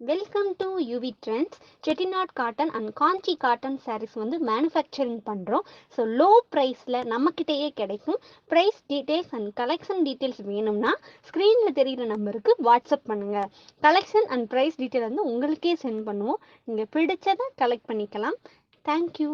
Welcome to UV Trendz. Chettinad Cotten and Kanchi Cotton sarees வந்து manufacturing பண்ணுறோம். So low ப்ரைஸில் நம்மக்கிட்டேயே கிடைக்கும். Price details and collection details வேணும்னா ஸ்க்ரீனில் தெரிகிற நம்பருக்கு வாட்ஸ்அப் பண்ணுங்கள். கலெக்ஷன் அண்ட் ப்ரைஸ் டீட்டெயில் வந்து உங்களுக்கே சென்ட் பண்ணுவோம். நீங்கள் பிடிச்சதை கலெக்ட் பண்ணிக்கலாம். தேங்க்யூ.